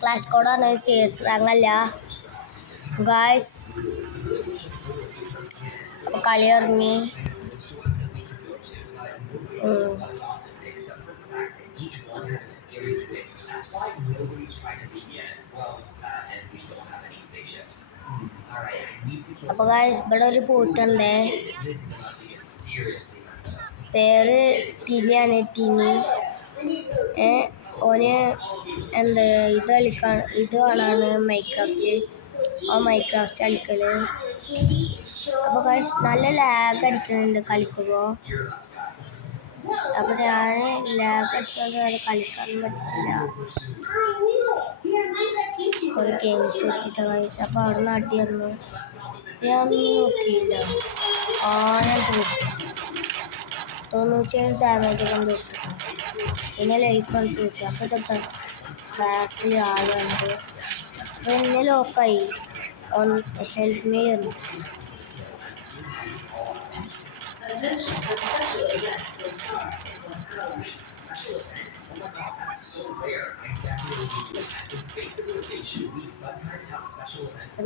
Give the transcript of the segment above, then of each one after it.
Clash കോഡാണ് CS rank അല്ല guys. അപ്പോൾ കളി ഇറങ്ങി. അപ്പോൾ ഗായ്സ് ഇവിടെ ഒരു പൂട്ടുണ്ട്, പേര് തിനിയാണ്. തിനി ഓന് എന്താ ഇത് കാണാണ് മൈൻക്രാഫ്റ്റ്. മൈൻക്രാഫ്റ്റ് കളിക്കല്. അപ്പോൾ ഗായ്സ് നല്ല ലാഗ് അടിക്കുന്നുണ്ട് കളിക്കുമ്പോൾ. അപ്പോൾ ഞാൻ ലാഗ് അടിച്ചത് വരെ കളിക്കാനും പറ്റില്ല. ഒരു ഗെയിംസ് വെച്ചിട്ട് ഗായ്സ്. അപ്പോൾ അവിടെ നിന്ന് അടി വന്നു. ഞാൻ ഒന്നും നോക്കിയില്ല. ഞാൻ തോറ്റു. 97 ഡാമേജ് കൊണ്ട് തോറ്റു. പിന്നെ ലൈഫാണ് തോറ്റു. അപ്പോൾ ഇതൊക്കെ ബാക്കിൽ ആളുണ്ട്. അപ്പോൾ എന്നെ ലോക്കായി. ഹെൽപ്പ് മീ എന്ന്.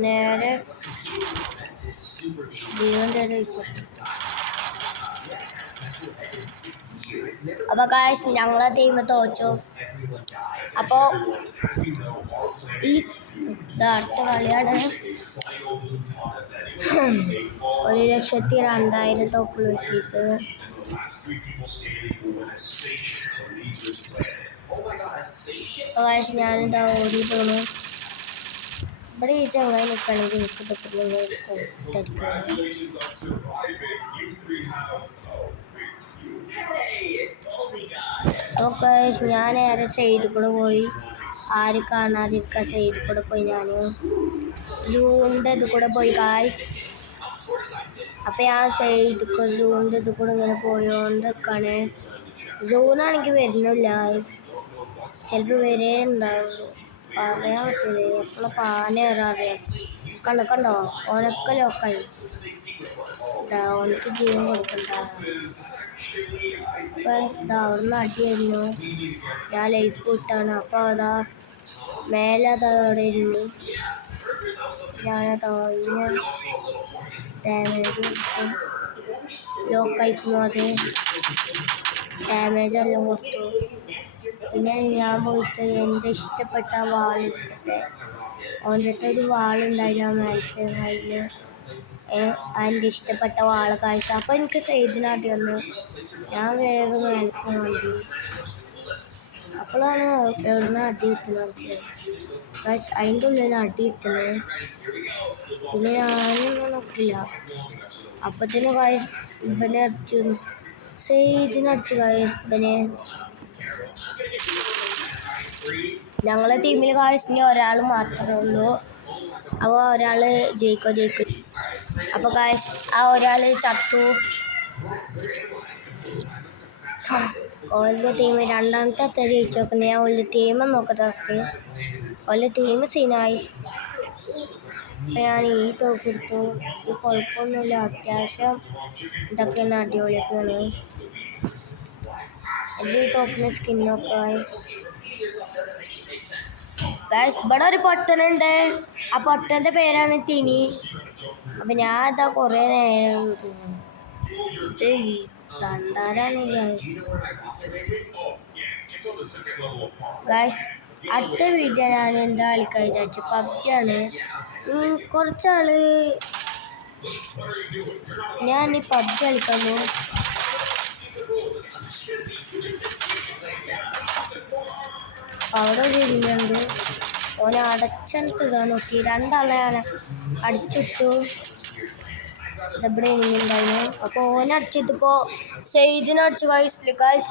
നേരെ ജീവൻ തെളിയിച്ചു. അപ്പോൾ ഗായ്സ് ഞങ്ങളെ ടീം തോച്ചു. അപ്പോൾ ഈ അടുത്ത കളിയാണ്. 1,02,000 ടോപ്പിൽ കിട്ടിയിട്ട്. അപ്പോൾ ഗായ്സ് ഞാനെന്താ ഓടി പോണു. ഇവിടെ ഈ ചങ്ങായി നിൽക്കുകയാണെങ്കിൽ എനിക്ക് തെറ്റിക്കുന്നത്. അപ്പോൾ ഞാൻ നേരെ സൈഡിൽ കൂടെ പോയി. ആരും കാണാതിരിക്കാൻ സൈഡിൽ കൂടെ പോയി. ഞാൻ സൂണിൻ്റെ ഇത് കൂടെ പോയി ഗായ്സ്. അപ്പോൾ ഞാൻ സൂണിൻ്റെ ഇത് കൂടെ ഇങ്ങനെ പോയോണ്ട് നിൽക്കുകയാണ്. സൂണാണെങ്കിൽ വരുന്നില്ല. ചിലപ്പോൾ വരേ ഉണ്ടാവുള്ളൂ. പറയാൻ പറ്റില്ല എപ്പോഴും പാന കയറാറിയാം. കണ്ടോ ഓനൊക്കെ ലോക്കായി. ഓനക്ക് ജീവൻ കൊടുക്കണ്ട. അവിടുന്ന് അടിയായിരുന്നു. ഞാൻ ലൈഫ് വിട്ടാണ്. അപ്പോൾ അതാ മേലെ അവിടെ ഇരുന്ന് ഞാനതാ ഡാമേജ് കൊടുത്തു. ലോക്കായിക്കുന്നു. അത് ഡാമേജ് എല്ലാം കൊടുത്തു. പിന്നെ ഞാൻ പോയിട്ട് എൻ്റെ ഇഷ്ടപ്പെട്ട വാളെടുക്കട്ടെ. ഓൻ്റെ ഒരു വാളുണ്ടായിരുന്നു ആ മേലത്തെ. അതിൻ്റെ ഇഷ്ടപ്പെട്ട വാള് കാഴ്ച. അപ്പോൾ എനിക്ക് സൈഡിനാട്ടി വന്നു. ഞാൻ വേഗം മേലക്ക് വേണ്ടി. അപ്പോഴാണ് എവിടുന്ന് അടി കിട്ടുന്നത് മനസ്സിലായി. അതിൻ്റെ ഉള്ളിൽ അടി കിട്ടുന്നത്. പിന്നെ ഞാനൊന്നും നോക്കില്ല. അപ്പത്തിന് ഇവനെ അടിച്ചു. സൈഡിനടിച്ചു ഇവനെ. ഞങ്ങളെ ടീമിൽ ഇനി ഒരാൾ മാത്രമേ ഉള്ളൂ. അപ്പോൾ ഒരാൾ ജയിക്കും. അപ്പോൾ ആ ഒരാൾ ചത്തു. ഓൻ്റെ ടീം രണ്ടാമത്തെ അത്ര ജയിച്ചു നോക്കുന്നത്. ഞാൻ ഓൻ്റെ ടീം നോക്കട്ടെ ഫസ്റ്റ്. ഓൻ്റെ ടീം സീനായി. ഞാൻ ഈ തോക്കെടുത്തു. ഇത് കുഴപ്പമൊന്നുമില്ല. അത്യാവശ്യം ഇതൊക്കെയാണ്, അടിപൊളിയൊക്കെയാണ്. ഇത് ഈ തോക്കിന് സ്കിന്നൊക്കെ ഗായ്സ്. ഇവിടെ ഒരു പൊട്ടനുണ്ട്. ആ പൊട്ടൻ്റെ പേരാണ് തിനി. അപ്പം ഞാൻ ഇതാ കുറേ നേരം ഇത് തന്താരാണ് ഗായ്സ്. അടുത്ത വീഡിയോ ഞാൻ എന്താ കളിക്കാൻ വിചാരിച്ചു പബ്ജിയാണ്. കുറച്ചാള് ഞാൻ ഈ പബ്ജി കളിക്കുന്നു. അവിടെ ഒരു ഇല്ലുണ്ട്. ഓനെ അടച്ചിടാൻ നോക്കി. രണ്ടാളെ ഞാൻ അടിച്ചിട്ടു. ഇതെവിടെ ഇനിയുണ്ടായിരുന്നു. അപ്പോൾ ഓനടിച്ചിട്ടിപ്പോൾ സെയ്ദിനടിച്ചു ഗായ്സ്.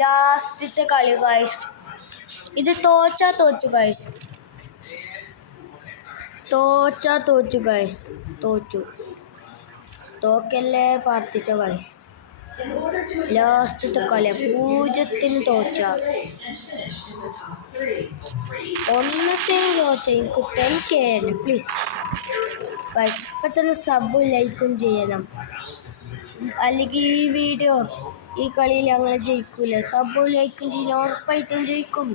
ലാസ്റ്റത്തെ കളി ഗായ്സ്. ഇത് തോറ്റു ഗായ്സ്. തോക്കല്ലേ പ്രാർത്ഥിച്ചോ ഗായ്സ്. ലാസ്റ്റത്തെ കളി 0-ന് തോറ്റ. ഒന്നത്തേന് തോച്ച. എനിക്ക് 10K പ്ലീസ് ഗായ്സ്. പെട്ടെന്ന് സബും ലൈക്കും ചെയ്യണം, അല്ലെങ്കിൽ ഈ കളിയിൽ ഞങ്ങൾ ജയിക്കൂല. സബും ലൈക്കും ചെയ്യണം, ഉറപ്പായിട്ടും ജയിക്കും.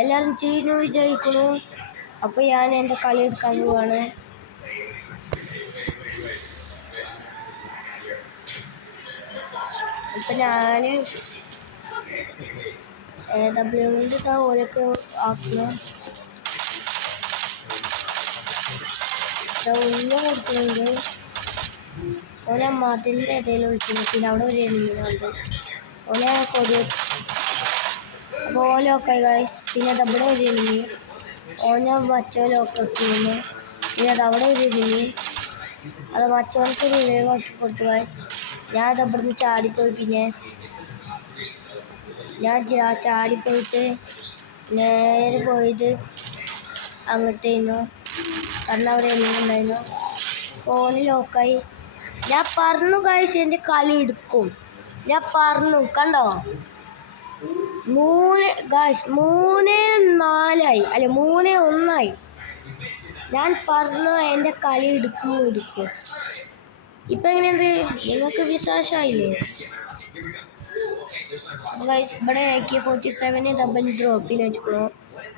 എല്ലാവരും ചീനു വിജയിക്കണു. അപ്പോൾ ഞാൻ എൻ്റെ കളി എടുക്കാൻ പോവാണ്. അപ്പം ഞാൻ WWൻ്റെ ഓലൊക്കെ ആക്കണം. ഒന്ന് കൊടുക്കുന്നുണ്ട്. ഓനെ മതിലിൻ്റെ ഇടയിൽ വിളിക്കുന്നു. പിന്നെ അവിടെ ഒരു എണ്ണിനുണ്ട്. ഓനെ കൊടി. അപ്പോൾ ഓലൊക്കെ ഗൈസ്. പിന്നെ അതവിടെ ഒരു എണ്ണി. ഓനെ മച്ചോലൊക്കെ ചെയ്യുന്നു. പിന്നെ അതവിടെ ഒരു എണ്ണി. അത് മച്ചോനക്ക് വിവേകാക്കി കൊടുത്തു ഗൈസ്. ഞാൻ അതവിടുന്ന് ചാടിപ്പോയി. പിന്നെ ഞാൻ ചാടിപ്പോയിട്ട് നേരെ പോയത് അങ്ങോട്ടേനു. കാരണം അവിടെ എണ്ണുണ്ടായിരുന്നു. ഫോണ് ലോക്കായി. ഞാൻ പറഞ്ഞു ഗൈസ് എൻ്റെ കളി എടുക്കും. ഞാൻ പറഞ്ഞു കണ്ടോ 3-4 അല്ല 3-1. ഞാൻ പറഞ്ഞു എൻ്റെ കളി എടുക്കും. ഇപ്പം എങ്ങനെയുണ്ട്? നിങ്ങൾക്ക് വിശ്വാസമായില്ലേ? ഗൈസ് ഇവിടെ AK-47 ഡബിൾ ഡ്രോപ്പിന് വെച്ചിരിക്കണു.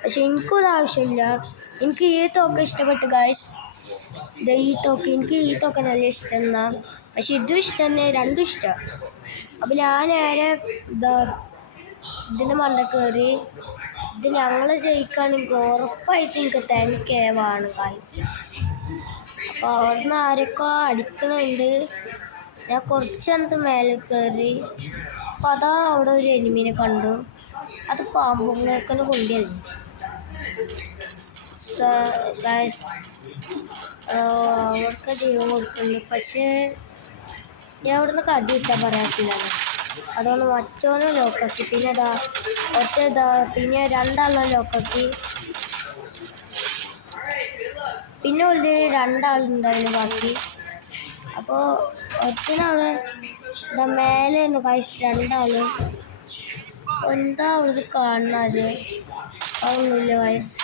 പക്ഷെ എനിക്കൊരാവശ്യമില്ല. എനിക്ക് ഈ തോക്ക് ഇഷ്ടപ്പെട്ടു ഗൈസ്. ഈ തോക്ക് എനിക്ക് ഈ തോക്ക് നല്ല ഇഷ്ടം എന്നാ. പക്ഷെ ഇതും ഇഷ്ടം തന്നെ, രണ്ടും ഇഷ്ടം. അപ്പം ഞാൻ നേരെ ഇതിൻ്റെ മണ്ട കയറി. ഇത് ഞങ്ങൾ ജയിക്കുകയാണെങ്കിൽ ഉറപ്പായിട്ട് എനിക്ക് 10K ആണ് ഗൈസ്. അപ്പോൾ അവിടുന്ന് ആരൊക്കെ അടിക്കണുണ്ട്. ഞാൻ കുറച്ചെന്ത് മേലെ കയറി. അപ്പോൾ അതാ അവിടെ ഒരു എനിമീനെ കണ്ടു. അത് പാമ്പുങ്ങേക്കന് കൊണ്ടിയല്ലേ ഗൈസ്. അവർക്ക് ജീവൻ കൊടുക്കുന്നുണ്ട്. പക്ഷേ ഞാൻ അവിടുന്ന് കടി കിട്ടാൻ പറയാത്തില്ലല്ലോ. അതുകൊണ്ട് മറ്റോനെ ലോക്കാക്കി. പിന്നെ പിന്നെ രണ്ടാളെ ലോക്കാക്കി. പിന്നെ ഒരു രണ്ടാളുണ്ടായിരുന്നു ബാക്കി. അപ്പോൾ ഒറ്റനവിടെ മേലെയാണ് ഗൈസ്. രണ്ടാളും എന്താ അവിടെ കാണാറ് അതൊന്നുമില്ല ഗൈസ്.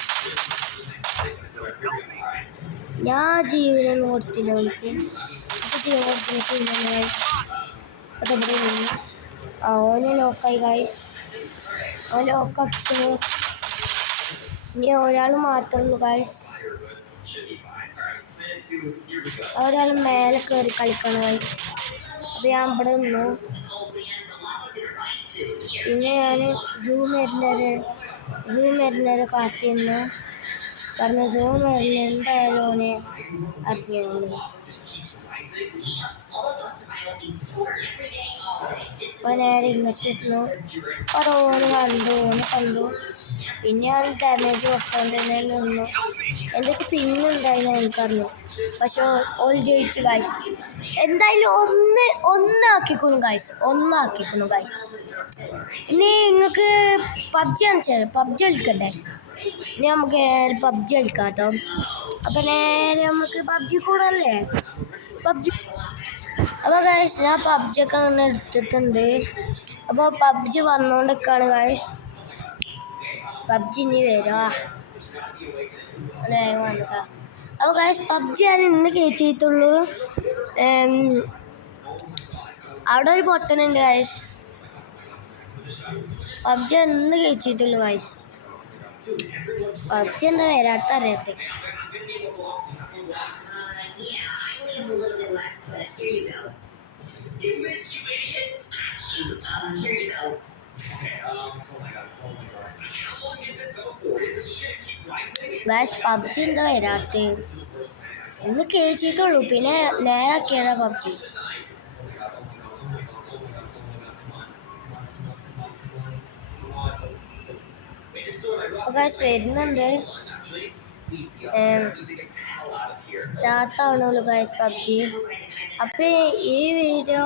ഞാൻ ജീവനൊന്നും കൊടുത്തില്ല അവൾക്ക്. അപ്പോൾ ജീവൻ കൊടുത്തില്ല ഗൈസ്. അതവിടെ നിന്ന് ഓനെ ലോക്കായി ഗൈസ്. ഓൻ ലോക്കാക്കി. ഇനി ഒരാൾ മാത്രമേ ഉള്ളൂ ഗൈസ്. ഒരാൾ മേലെ കയറി കളിക്കണം ഗൈസ്. അപ്പോൾ ഞാൻ ഇവിടെ നിന്നു. പിന്നെ ഞാൻ സൂം വരുന്നവരെ കാത്തിരുന്നു. കാരണം സൂം വരുന്ന എന്തായാലും ഓനെ അറിഞ്ഞുള്ളൂ. അപ്പോൾ നേരെ ഇങ്ങോട്ടിരുന്നു. അപ്പോൾ ഓന് കണ്ടു. പിന്നെ ഞാൻ ഡാമേജ് കൊടുത്തോണ്ട് തന്നെ നിന്നു. എൻ്റെ അടുത്ത് പിന്നുണ്ടായിരുന്നു എനിക്കറിഞ്ഞു. പക്ഷെ ഓൾ ജയിച്ചു ഗൈസ്. എന്തായാലും ഒന്നാക്കിക്കുന്നു ഗൈസ്. ഇനി നിങ്ങൾക്ക് പബ്ജി കാണിച്ചാൽ പബ്ജി കളിക്കണ്ടേ? ഇനി നമുക്ക് പബ്ജി കളിക്കാം കേട്ടോ. അപ്പം നേരെ നമുക്ക് പബ്ജി കൂടല്ലേ പബ്ജി. അപ്പോൾ ഗൈസ് ഞാൻ പബ്ജിയൊക്കെ അങ്ങനെ എടുത്തിട്ടുണ്ട്. അപ്പോൾ പബ്ജി വന്നുകൊണ്ടൊക്കെയാണ് ഗൈസ്. പബ്ജി ഇനി വരുമോ? വേഗം വന്നേക്കാം. അപ്പോൾ ഗൈസ് പബ്ജി ഞാൻ ഇന്ന് കയറ്റിയിട്ടുള്ളൂ. അവിടെ ഒരു പൊട്ടനുണ്ട് ഗൈസ്. പബ്ജി ഇന്ന് കയറ്റിയിട്ടുള്ളൂ ഗൈസ്. പബ്ജി എന്താ വരാത്ത അറിയത്തെ. ഗൈസ് പബ്ജി എന്താ വരാത്തെ? ഇന്ന് കേട്ടിട്ടുള്ളൂ. പിന്നെ നേരാക്കിയതാ പബ്ജി. ഗൈസ് വരുന്നുണ്ട്. സ്റ്റാർട്ടാവണുള്ളൂ ഗൈസ് പബ്ജി. അപ്പം ഈ വീഡിയോ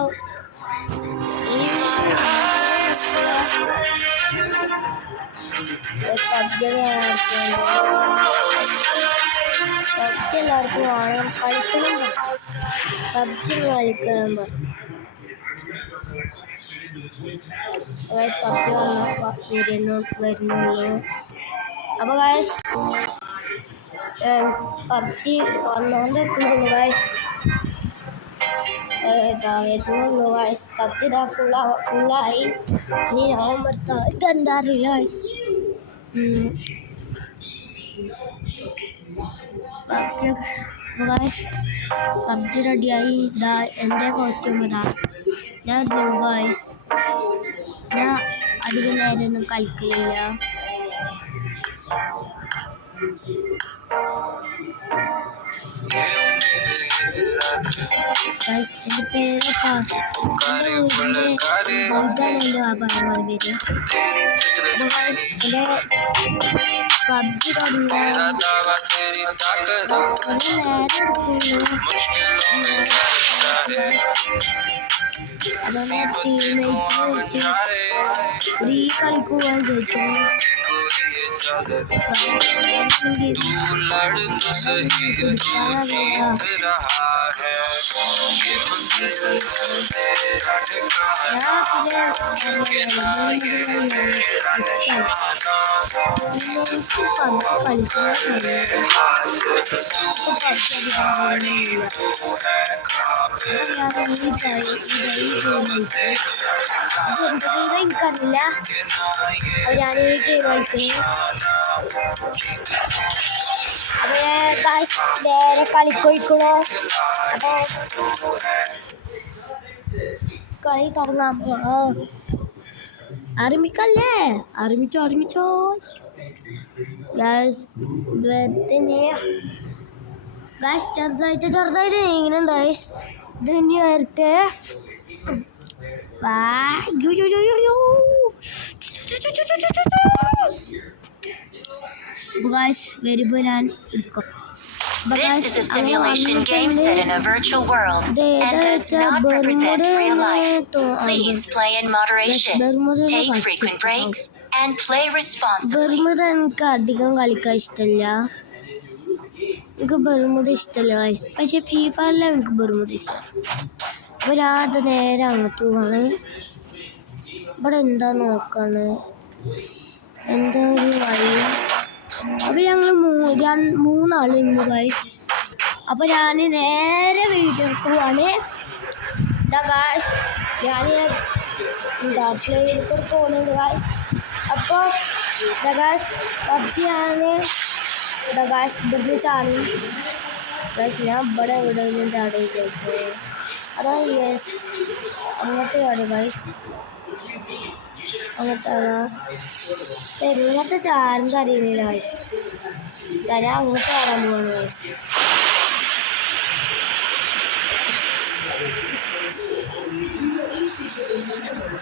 പബ്ജി എല്ലാവർക്കും വേണം. കളിക്കണം. പബ്ജി കളിക്കണം ഗൈസ്. പബ്ജി വരുന്നുള്ളൂ. അപ്പോൾ ഗൈസ് പബ്ജി വന്നുകൊണ്ടിരിക്കുന്നുള്ളൂ ഗൈസ്. വരുന്നുള്ളൂ ഗൈസ്. പബ്ജി ഫുള്ളായി. ഇനി നവംബർ ഇതെന്താ അറിയില്ല ഗൈസ്. പബ്ജി റെഡിയായി. ഇതാ എൻ്റെ കോസ്റ്റ്യൂം ഇതാ. ഞാൻ ഗോയ്സ് ഞാൻ അധികം നേരമൊന്നും കളിക്കലില്ല. എൻ്റെ പേര് കളിക്കാണല്ലോ ആ പറയുന്ന പേര്. എൻ്റെ പബ്ജി തുടങ്ങിയ അതുകൊണ്ട് ടീമേറ്റ് ഫ്രീ കളിക്കുവാൻ ചോദിച്ചു. എനിക്കറിയില്ല. ഞാൻ ഈ ഗെയിം കളിക്കുന്നത്. അപ്പൊ നേരെ കളിക്കൊഴിക്കണോ. അപ്പൊ കളി തുടങ്ങാം. ആരംഭിക്കല്ലേ. ആരംഭിച്ചോ. ചെറുതായിട്ട് ഇങ്ങനെയുണ്ട്. ഇത് നേരത്തെ വരുമ്പോ ഞാൻ എടുക്കും. This is a simulation game set in a virtual world and does not represent real life. Please play in moderation, take frequent breaks, and play responsibly. എനിക്ക് അധികം കളിക്കാൻ ഇഷ്ടമില്ല. എനിക്ക് ബർമുദ ഇഷ്ടമല്ല. പക്ഷെ ഫീഫയില എനിക്ക് ബർമുദ ഇഷ്ടം. അപ്പൊ ഞാൻ അത് നേരെ അങ്ങോട്ട് പോവാണ്. ഇവിടെ എന്താ നോക്കാണ്, എന്താ ഒരു വഴി. അപ്പൊ ഞങ്ങൾ മൂന്നാളുണ്ട് ഗൈസ്. അപ്പൊ ഞാൻ നേരെ വീഡിയോ പോവാണ്. ഞാൻ പ്ലേ കൂടെ പോകുന്നുണ്ട് ഗൈസ്. അപ്പോൾ പബ്ജിയാണ് ഇവിടുന്ന് ചാടും ഗൈസ്. ഞാൻ ഇവിടെ ഒന്നും ചാടി വിചാരിച്ചത്. അതാ യെസ് അങ്ങോട്ട് ചാടി ഗൈസ്. ഇങ്ങനത്തെ ചാടുന്ന അറിയില്ല ഗൈസ്. ഞാൻ അങ്ങോട്ട് ചാടാൻ പോവാണ് ഗൈസ്.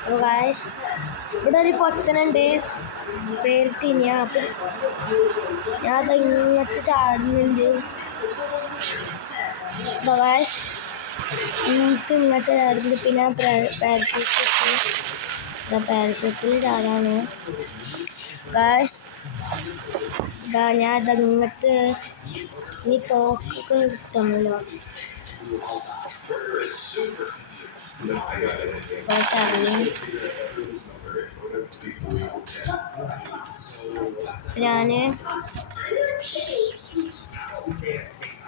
അപ്പോൾ ഗൈസ് ഇവിടെ ഒരു പൊത്തനുണ്ട്, പേര് ടിനിയ. അപ്പം ഞാൻ അത് ഇങ്ങോട്ട് ചാടുന്നുണ്ട്. അപ്പോൾ ഗൈസ് എനിക്ക് ഇങ്ങോട്ട് ചാടുന്നുണ്ട്. പിന്നെ പാരഷൂട്ടിൽ ചാടാണ് ഗൈസ്. ഞാൻ അതങ്ങോട്ട് ഇനി തോക്കൊക്കെ എടുത്തല്ലോ.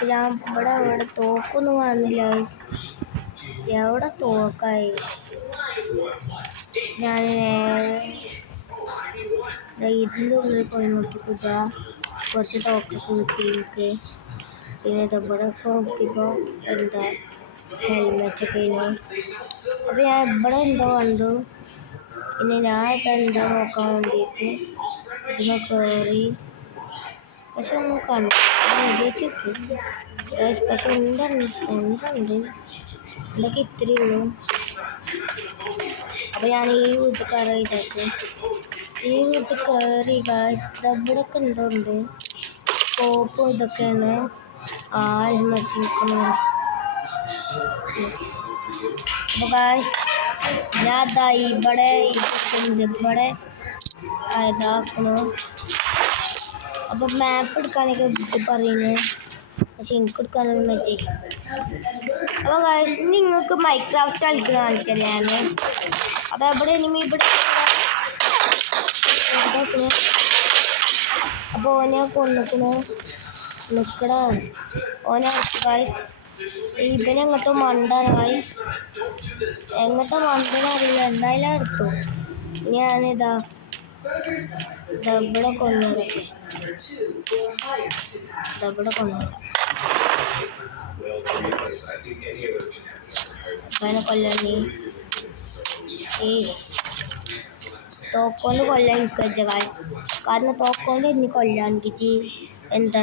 ഞാൻ ഇവിടെ തോക്കൊന്നും കാണുന്നില്ല. എവിടെ തോക്കായി? ഞാൻ ഇതിൻ്റെ ഉള്ളിൽ പോയി നോക്കിയപ്പോൾ കുറച്ച് തോക്കൊക്കെ കിട്ടി എനിക്ക്. പിന്നെ ഇവിടെ നോക്കിയപ്പോൾ എന്താ ഹെൽമെറ്റൊക്കെ ഇനി. അപ്പോൾ ഞാൻ ഇവിടെ എന്തോ കണ്ടു. പിന്നെ ഞാൻ ഇതെന്താ നോക്കാൻ വേണ്ടിയിട്ട് ഇതിനെ കയറി. പക്ഷെ ഒന്നും കണ്ടു ഉപയോഗിച്ചു. പക്ഷെ എന്തുണ്ട് ഇതൊക്കെ ഇത്രയേ ഉള്ളൂ. അപ്പോൾ ഞാൻ ഈ വീട്ടിൽ കയറി വിചാരിച്ചു. ഈ വീട്ടിൽ കയറി ഗായ്സ് ഇവിടെയൊക്കെ എന്തോ ഉണ്ട്. സ്കോപ്പും ഇതൊക്കെയാണ്. ഹെൽമെറ്റ് നിൽക്കുന്നത്. അപ്പോൾ ഗായ്സ് ഞാൻ ഇവിടെ ഇവിടെ ഇതാക്കണു. അപ്പോൾ മാപ്പ് എടുക്കാനൊക്കെ പറയുന്നത്. പക്ഷെ എനിക്ക് എടുക്കാനൊന്നും പറ്റി. അപ്പോൾ ഗായ്സ് നിങ്ങൾക്ക് മൈൻക്രാഫ്റ്റ് കളിക്കുന്ന കാണിച്ചാൽ ഞാൻ അതെവിടെ ഇനിമി ഇവിടെ. അപ്പോൾ ഓനെ കൊന്നിക്കണു നിൽക്കണ ഓനെ ഗായ്സ്. ഇവന് എങ്ങനത്തെ മണ്ടാണ് ഗായ്സ്. എങ്ങനത്തെ മണ്ടനറിയില്ല. എന്തായാലും എടുത്തു. ഞാനിതാ ഇവിടെ കൊന്നൂടൊക്കെ ഇവിടെ കൊന്നൂട അപ്പനെ കൊല്ലണി ഈ തോക്കൊണ്ട് കൊല്ലാൻ എനിക്ക് കാരണം തോക്കൊണ്ട് ഇനി കൊല്ലാണെങ്കിൽ എന്താ